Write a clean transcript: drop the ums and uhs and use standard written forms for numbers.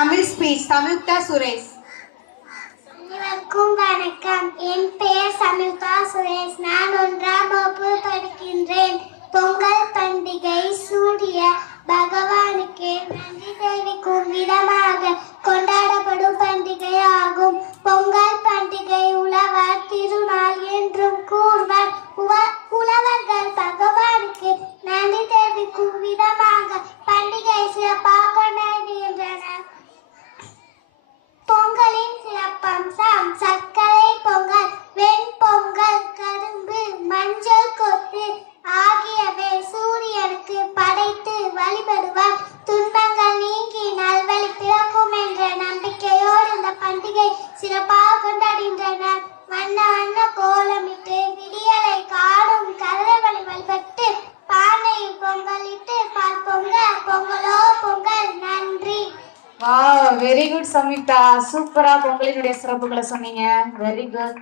Tamil speech. Samyukta Suresh. அனைவருக்கும் வணக்கம். என் பெயர் சம்யுக்தா சுரேஷ். நான் 1ஆம் வகுப்பு படிக்கின்றேன். பொங்கல் பண்டிகை சூரிய பகவானுக்கு நன்றி தெரிவிக்கும் விதமாக கொண்டாடப்படும் பண்டிகை ஆகும். பொங்கல் பண்டிகை உழவர் திருநாள் என்றும் கூறுவர். உழவர்கள் பகவானுக்கு நன்றி தெரிவிக்கும் விதமாக பண்டிகை சிறப்பாக கொண்டாடுகின்றனர். பொங்கலின் சிறப்பம்சம் சர்க்கரை பொங்கல், வெண்பொங்கல், கரும்பு, மஞ்சள் கொத்து ஆகியவை சூரியனுக்கு படைத்து வழிபடுவார். துன்பங்கள் நீங்கி நல்வழி பிறக்கும் என்ற நம்பிக்கையோடு இந்த பண்டிகை சிறப்பாக கொண்டாடுகின்றனர். வண்ண வண்ண கோலமிட்டு விடியலை காடும் கடவுளை வழிபட்டு பானையில் பொங்கலிட்டு பால் பொங்க பொங்கலோ பொங்கல். நன்றி. Wow, very good Samyukta. சூப்பரா பொங்கலினுடைய சிறப்புகளை சொன்னீங்க. Very good.